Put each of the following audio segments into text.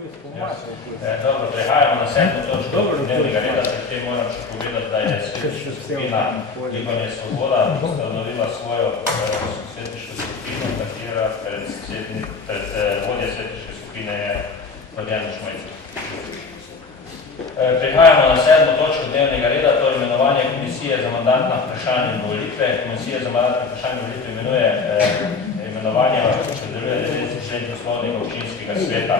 Dobro, prehajamo na 7. točko dnevnega reda, pri tem moram še povedati, da je svetniška skupina Gibanje Svoboda ustanovila svojo svetniško skupino, katera vodja svetniške skupine je Fabijan Šmojca. Prihajamo na 7. točko dnevnega reda, to je imenovanje Komisije za mandatna vprašanja in volitve. Komisija za mandatna vprašanja in volitve imenuje imenovanje, če deluje 90 člen poslovnika občinskega sveta.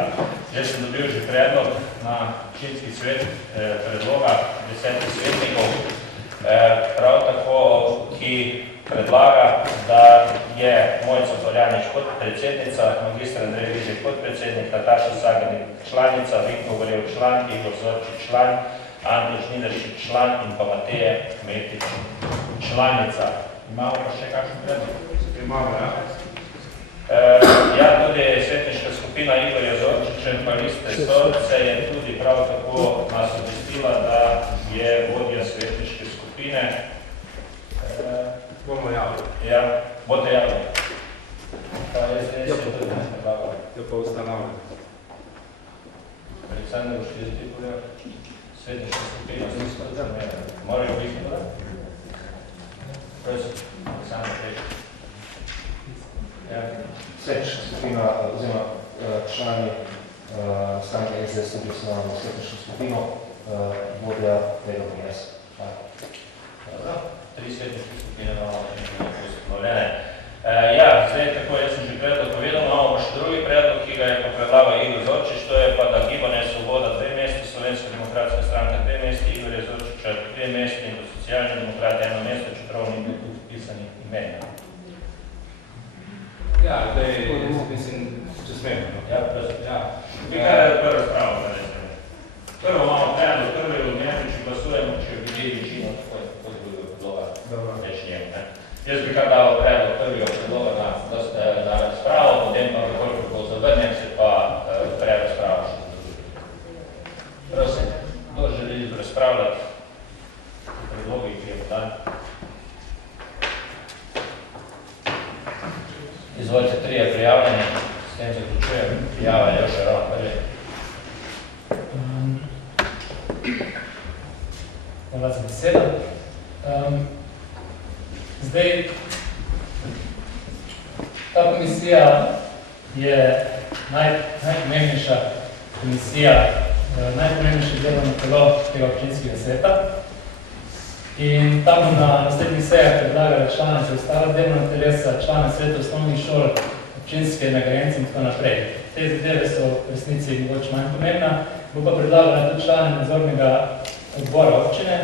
Jaz sem dobil že predlog na občinski svet predloga 10 svetnikov, prav tako, ki predlaga, da je Mojca Poljanič podpredsednica, magistr Andrej Vizek podpredsednik, Nataša Sagadnik članica, Vinko Gorel član, Igor Zorčič član, Antoš Nideršič član in pa Mateje Kmetič članica. Imamo pa še kakšen predlog? Imamo, ja. Ja, tudi svetniška skupina Igorja Zorčiča in pa Liste Sorce je tudi prav tako nas obvestila, da je vodja svetniške skupine. Bomo javili. Ja, bote javili. Pa SDS je tudi ne predlagal. Jo pa ustanovili. Aleksandr, boš ti ti povedal? Svetniška skupina, morajo biti povedal? Prosim, Aleksandr, reči. Svetniška skupina, oziroma člani stranke SDS tudi osnovno svetniško skupino, vodja tega BNS. Dobro, 3 svetniške skupine imamo ustanovljene. Ja, zdaj tako, jaz sem že predlog povedal, imamo pa še drugi predlog, ki ga je pa predlagal Igor Zorčič, to je pa, da Gibanje Svoboda 2 mesti, Slovenska demokratska stranka 2 mesti, Igorja Zorčiča 2 mesti in pa Socialni demokrati 1 mesto, čeprav ni bil tudi vpisani imen. Ja, zdaj, mislim, če smemo. Ja, prosim. Ja. Vi kaj je prvo spravo, da ne smemo? Prvo imamo predlog, prvo je v njemu, če glasujemo, če bi bili večino, kot bi bilo več njemu. Jaz bi kar dal predlog prvega predloga na razpravo, potem pa koliko bo zavrnem, se pa prerazpravo še drugi. Prosim, kdo želi razpravljati predlogi, ki je podan? Izvolite, 3 prijavljeni, s tem zaključujem. Prijava je še ravno prvi. Hvala za besedo. Zdaj, ta komisija je najpomembnejša komisija, najpomembnejše delovno telo tega občinskega sveta. In tam na naslednjih sejah predlagala člane za ostala delovna telesa, člane sveta osnovnih šol, občinske nagrajenci in tako naprej. Te zadeve so v resnici mogoče manj pomembna. Bo pa predlagala tudi člane nadzornega odbora občine,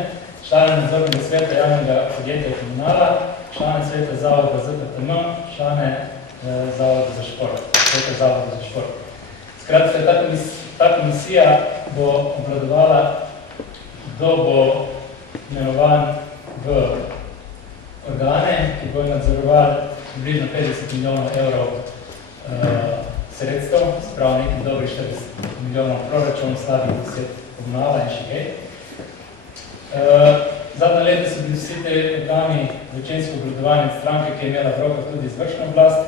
člane nadzornega sveta javnega podjetja komunala, člane sveta zavoda ZPTM, člane zavoda za šport, sveta zavoda za šport. Skratka, ta komisija bo obvladovala, kdo bo imenovan v organe, ki bojo nadzorovali približno 50 milijonov evrov sredstev, sprav nekaj dobrih 40 milijonov proračun, slabih 10 komunala in še kaj. Zadnje leta so bili vsi te programi večinsko obvladovanje stranke, ki je imela v rokah tudi izvršno oblast.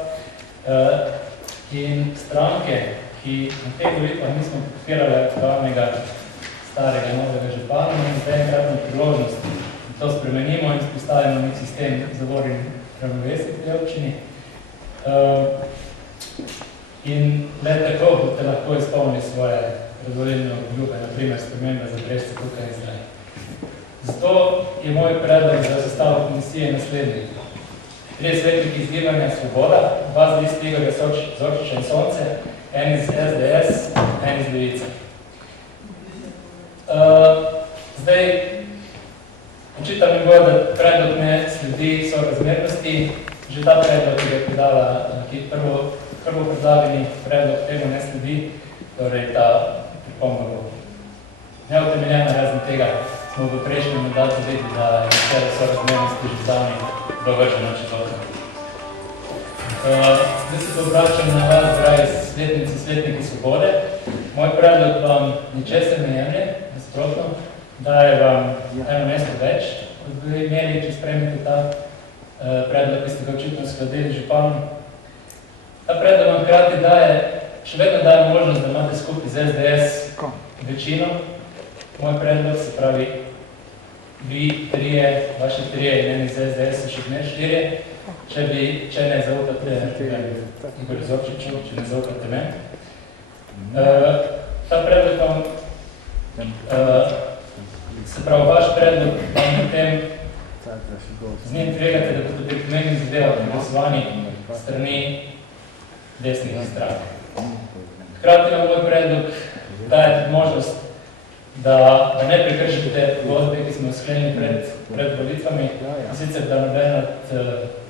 In stranke, ki na teh volitvah nismo podpirali aktualnega starega novega župana, in zdaj enkratno priložnost, da to spremenimo in spostavimo nek sistem zavor in ravnovesja v tej občini. In le tako boste lahko izpolnili svoje razvoljene obljube, na primer spremembe za Brežce tukaj in zdaj. Zato je moj predlog za sestavo komisije naslednji. 3 svetniki iz Gibanja Svoboda, 2 z list Igorja Zorčiča in Sonce, 1 iz SDS, 1 iz Levice. Zdaj, očitam mi bo, da predlog ne sledi sorazmernosti. Že ta predlog, ki je predala, ki prvo predlagani predlog temu ne sledi, torej ta pripomba bo neutemeljena, razen tega smo v prejšnjem mandatu videli, da je vse sorazmernosti že zdavni dovrženo četvrto. Zdaj se obračam na vas, dragi svetnici, svetniki Svobode. Moj predlog vam ničesar ne jemlje, nasprotno, daje vam 1 mesto več, kot bi imeli, če spremite ta predlog, ki ste ga očitno skladili županom. Ta predlog vam hkrati daje, še vedno daje možnost, da imate skupaj iz SDS večino. Moj predlog, se pravi, vi trije, vaši trije in eni iz SDS so še ne 4, če ne zaupate Igor Zopčiču, če ne zaupate meni. Ta predlog vam, se pravi, vaš predlog vam na tem z njim tvegate, da bodo pri pomembnih zadevah glasovani strani desnih strank. Hkrati vam moj predlog daje možnost, da ne prekršite te pogodbe, ki smo sklenili pred volitvami, in sicer da noben od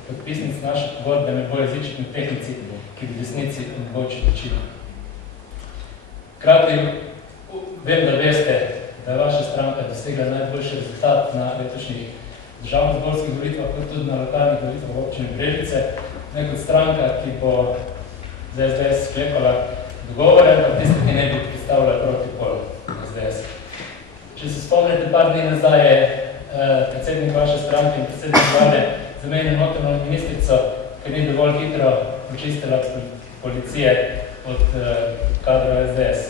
podpisnic naše pogodbe ne bo jezični tehnici, ki bi desnici omogočili večino. Hkrati vem, da veste, da je vaša stranka dosegla najboljši rezultat na letošnjih državno-zborskih volitvah, kot tudi na lokalnih volitvah v občini Brežice. Ne kot stranka, ki bo za SDS sklepala dogovore, ampak tiste, ki ne bi predstavljala protipol SDS. Če se spomnite, par dni nazaj je predsednik vaše stranke in predsednik vlade zamenil notranjo ministrico, ker ni dovolj hitro očistila policije od kadrov SDS.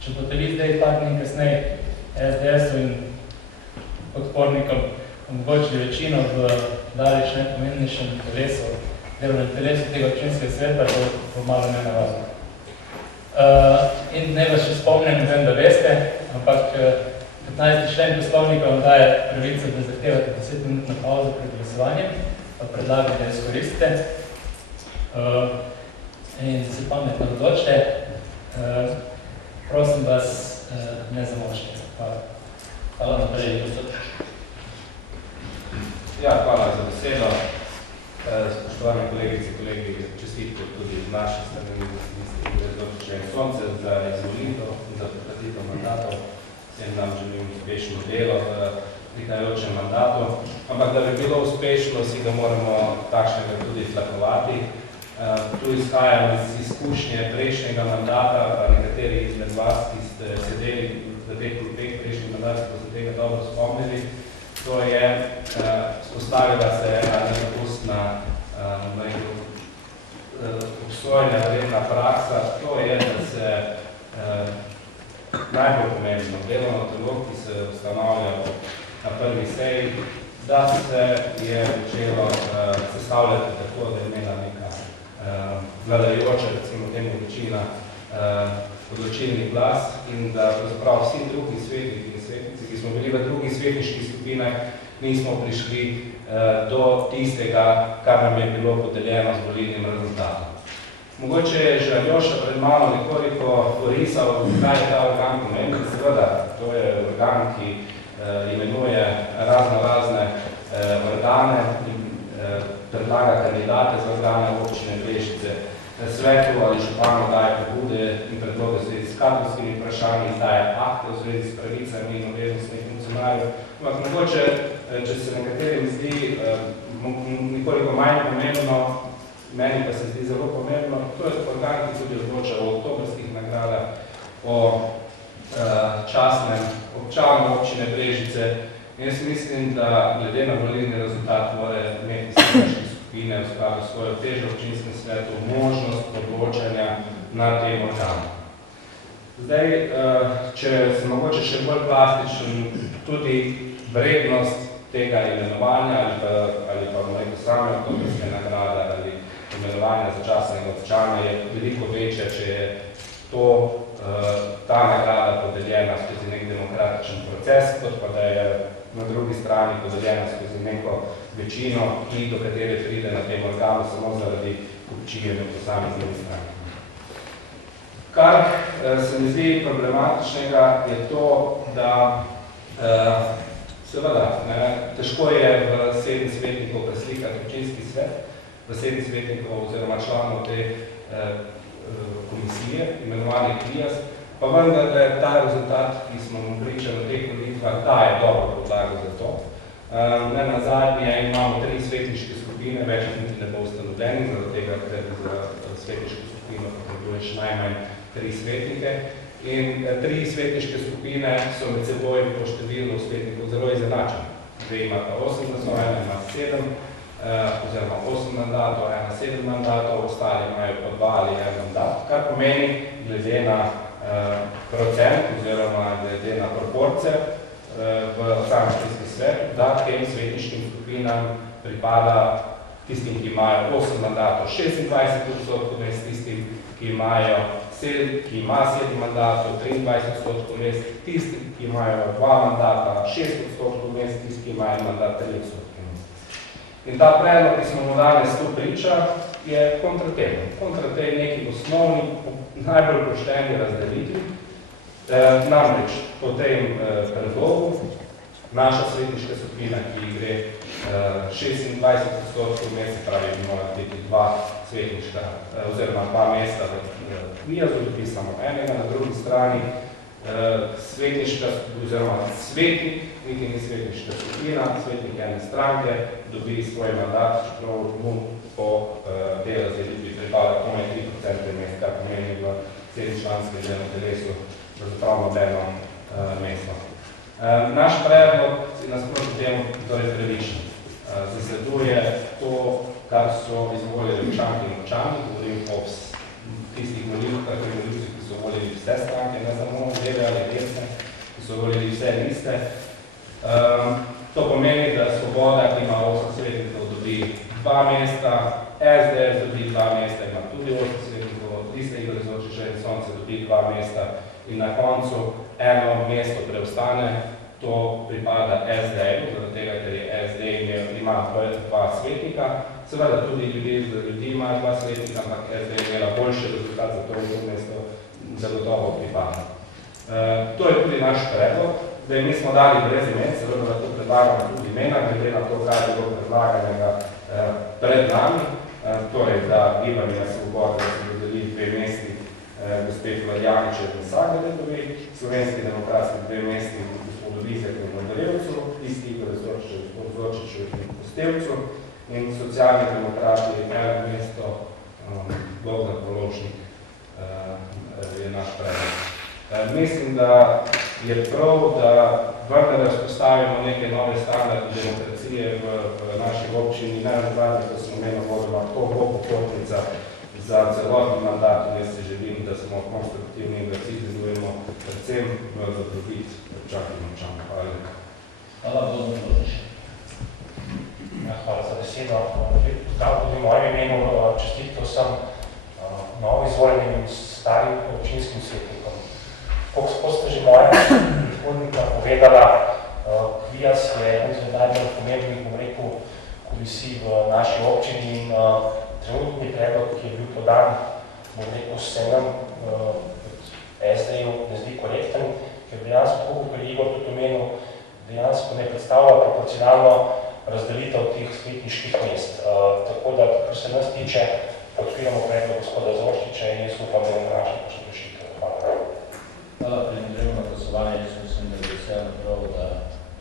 Če boste vi zdaj par dni kasneje SDS-u in podpornikom omogočili večino v daleč najpomembnejšem telesu, delovnem telesu tega občinskega sveta, bo malo nenavadno. In ne vas še spomnim, vem, da veste, ampak 15. člen poslovnika vam daje pravico, da zahtevate 10-minutno pauzo pred glasovanjem, pa predlagam, da izkoristite in da se pametno odločite. Prosim vas, ne zamočite. Hvala. Hvala naprej, gospod. Ja, hvala za besedo. Spoštovani kolegice in kolegi, čestitke tudi z naše strani Sonce za izvolitev in za potrditev mandatov. Vsem nam želim uspešno delo v prihajajočem mandatu. Ampak da bi bilo uspešno, si ga moramo takšnega tudi tlakovati. Tu izhajam iz izkušnje prejšnjega mandata, pa nekateri izmed vas, ki ste sedeli v teh klupeh prejšnjih mandatov, ko ste tega dobro spomnili. To je, spostavila se ena nedopustna obsojanja vredna praksa. To je, da se najbolj pomembno delovno telo, ki se ustanavlja na prvi seji, da se je začelo sestavljati tako, da je imela neka vladajoča, recimo temu večina, odločilni glas in da pravzaprav vsi drugi svetniki in svetnici, ki smo bili v drugih svetniških skupinah, nismo prišli do tistega, kar nam je bilo podeljeno z volilnim rezultatom. Mogoče je že Aljoša pred malo nekoliko porisal, kaj je ta organ pomemben. Seveda, to je organ, ki imenuje razne organe in predlaga kandidate za organe občine Brežice. Svetu ali županu daje pobude in predloge v zvezi s kadrovskimi vprašanji, daje akte v zvezi s pravicami in obveznostmi funkcionarjev. Ampak mogoče, če se nekaterim zdi nekoliko manj pomembno, meni pa se zdi zelo pomembno, to je organ, ki tudi odloča o oktobrskih nagradah, o častnem občanu občine Brežice. Jaz mislim, da glede na volilni rezultat mora imeti srednješki skupine v skladu s svojo težo v občinskem svetu možnost odločanja na tem organu. Zdaj, če se mogoče še bolj plastičen, tudi vrednost tega imenovanja ali pa same oktobrske nagrade ali imenovanja začasnega občana je veliko večja, če je ta nagrada podeljena skozi nek demokratičen proces, kot pa da je na drugi strani podeljena skozi neko večino, do katere pride na tem organu samo zaradi kupčije med posameznimi strani. Kar se mi zdi problematičnega je to, da seveda, težko je v 7 svetnikov preslikati občinski svet, v 7 svetnikov oziroma članov te komisije, imenovani KRIAS, pa vendar, da je ta rezultat, ki smo mu pričali v teh volitvah, daje dobro podlago za to. Ne nazadnje imamo 3 svetniške skupine, več niti ne bo ustanovljeni, zaradi tega, ker za svetniško skupino potrebuješ najmanj 3 svetnike. In 3 svetniške skupine so med seboj po številu svetnikov zelo izenačeni. Dve ima pa 8 glasov, ena ima 7. oziroma 8 mandatov, ena 7 mandatov, ostali imajo po 2 ali 1 mandat, kar pomeni, glede na procent oziroma glede na proporce v sam občinski svet, da tem svetniškim skupinam pripada tistim, ki imajo 8 mandatov, 26% mest, tistim, ki ima 7 mandatov, 23% mest, tistim, ki imajo 2 mandata, 6% mest, tistim, ki imajo mandat 3% mest. In ta predlog, ki smo mu danes tu priča, je kontra temu. Kontra tej neki osnovni, najbolj pošteni razdelitvi. Namreč po tem predlogu naša svetniška skupina, ki gre 26% mest, pravi, bi morala biti 2 svetniška, oziroma 2 mesta v Mijazu, dobi samo enega, na drugi strani svetniška, oziroma svetnik, niti ni svetniška skupina, svetnik ene stranke, dobi svoj mandat, čeprav mu po tej razdelitvi pripada komaj 3% mest, kar pomeni v 7-članskem delovnem telesu pravzaprav nobeno mesto. Naš predlog je nasprotno temu torej pravičen. Zasleduje to, kar so izvolili občanke in občani, govorim o tistih volivkah in volivcih, ki so volili vse stranke, ne samo leve ali desne, ki so volili vse liste. To pomeni, da Svoboda, ki ima 8 svetnikov, dobi 2 mesta, SDS dobi 2 mesta, ima tudi 8 svetnikov, Lista Igor Zočiča in Sonce dobi 2 mesta in na koncu eno mesto preostane, to pripada SD-ju, zaradi tega, ker je SD ima 2 svetnika. Seveda tudi ljudi imajo 2 svetnika, ampak SD je imela boljši rezultat, zato je mesto zagotovo pripada. To je tudi naš predlog. Zdaj, mi smo dali brez imen, seveda lahko predlagamo tudi imena, glede na to, kaj je bilo predlaganega pred nami, torej da Gibanje Svobode, da se dodeli 2 mesti gospe Fladjaniče in Sagredovi, Slovenski demokratski 2 mesti gospodu Vizjaku in Andrejevcu, Listi Igor Zočiču, gospodu Zočiču in Kostevcu in socialni demokrati 1 mesto, Bogdan Pološnik je naš predlog. Mislim, da je prav, da vendar vzpostavimo neke nove standarde demokracije v naši občini. Najrazvadnje, da smo menovodoma to bo popotnica za celotni mandat. Jaz se želim, da smo konstruktivni in da vsi delujemo predvsem v dobrobit občanov in občanov. Hvala lepa. Hvala, Bogdan Pološnik. Hvala za besedo. Prav tudi v mojem imenu čestitko vsem novo izvoljenim in starim občinskim svetnikom. Kot ste že moja predhodnika povedala, KVIAS je en izmed najbolj pomembnih, bom rekel, komisij v naši občini in trenutni predlog, ki je bil podan, bom rekel, se nam SD-ju ne zdi korekten, ker dejansko, kot je Igor tudi omenil, dejansko ne predstavlja proporcionalno razdelitev teh svetniških mest. Tako da, kar se nas tiče, podpiramo predlog gospoda Zorčiča in jaz upam, da bomo našli kakšno rešitev. Hvala. Hvala, predem na glasovanje. Jaz mislim, da je vseeno prav, da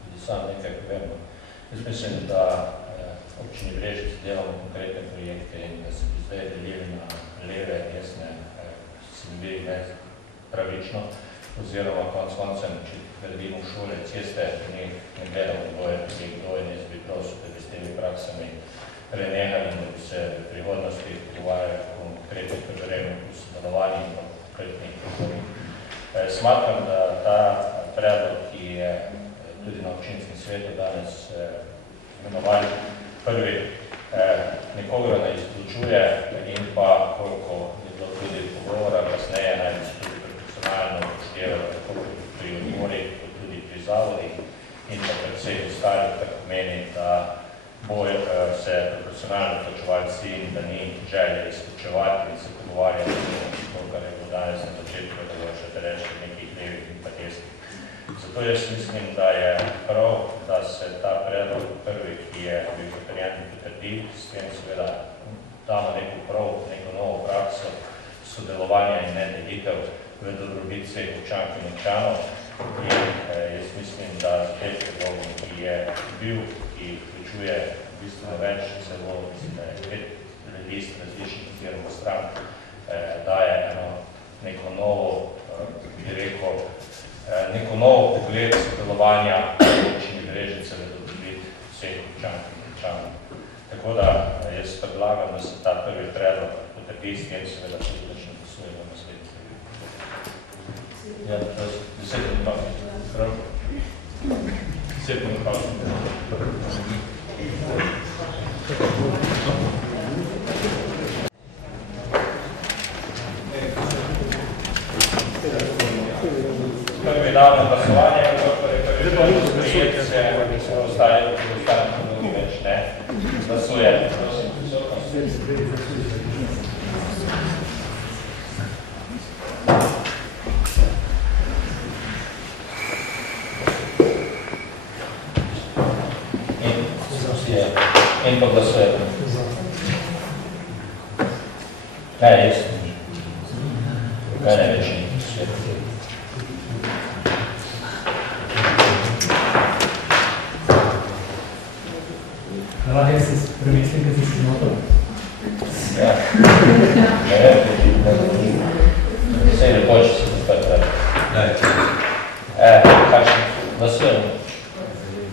tudi sam nekaj povem. Jaz mislim, da občini Brežic delamo konkretne projekte in da se bi zdaj delili na leve, desne, se mi bi pravično, oziroma koncem, če gradimo šole, ceste, ne gledamo dvoje, kdo je, jaz bi prosil, da bi s temi praksami prenehali in da bi se v prihodnosti uvajali konkretnih preverjenih v sodelovanju in konkretnih problemih. Smatram, da ta predlog, ki je tudi na občinskem svetu danes imenovali prvi, nikogar ne izključuje in pa, koliko je bilo tudi pogovora, kasneje naj bi se tudi profesionalno upoštevalo tako pri odmori, kot tudi pri zavodih in pa predvsej ostalih, kar pomeni, da bojo se profesionalno plačevalci in da ni želje izključevati in se pogovarjati to, kar je bilo danes na začetku, da bo še reči nekih levih in pa desnih. Zato jaz mislim, da je prav, da se ta predlog prvi, ki je bil potrjen, potrdi, s tem seveda damo neko novo prakso sodelovanja in ne delitev v dobrobit vseh občank in občanov. In jaz mislim, da z tem predlogom, ki je bil, ki vključuje bistveno več, celo mislim, da je 5 list različnih oziroma strank, daje neko novo, bi rekel, neko novo pogled sodelovanja v občini Brežice v dobrobit vseh občank in občanov. Tako Tako da jaz predlagam, da se ta prvi predlog potrdi, s tem seveda tudi začne posujemo naslednji. Ja, 10 minut. 10 minut. Prvi dan glasovanje, kako je prvi sprejet, se ostali več, ne? Glasuje. Prosim, prisotnost. In pa glasuje. Kaj je jaz? Kaj ne več ni? Lahko jaz premislim, kaj si si noto? Ja. Vse je lepo, če se tukaj pravi. Kakšen? Glasujemo.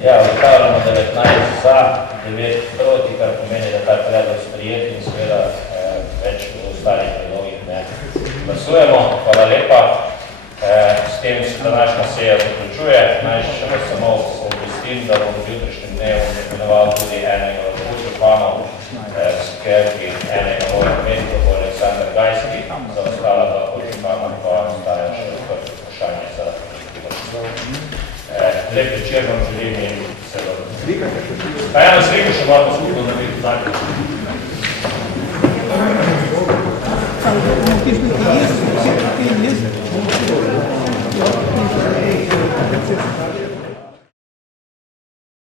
Ja, ugotavljamo 19 za, 9 proti, kar pomeni, da ta predlog sprejet in seveda več v ostalih predlogih ne. Glasujemo, hvala lepa. S tem se današnja seja zaključuje. Naj še vas samo obvestim, da bom v jutrišnjem dnevu imenoval tudi enega od podžupanov, skrbi enega mojega mestu, bo Aleksandar Gajski, za ostala dva podžupana pa ostaja še odprto vprašanje za lep večer vam želim in se vam. Pa ja, na sreko še moramo skupno narediti zadnje.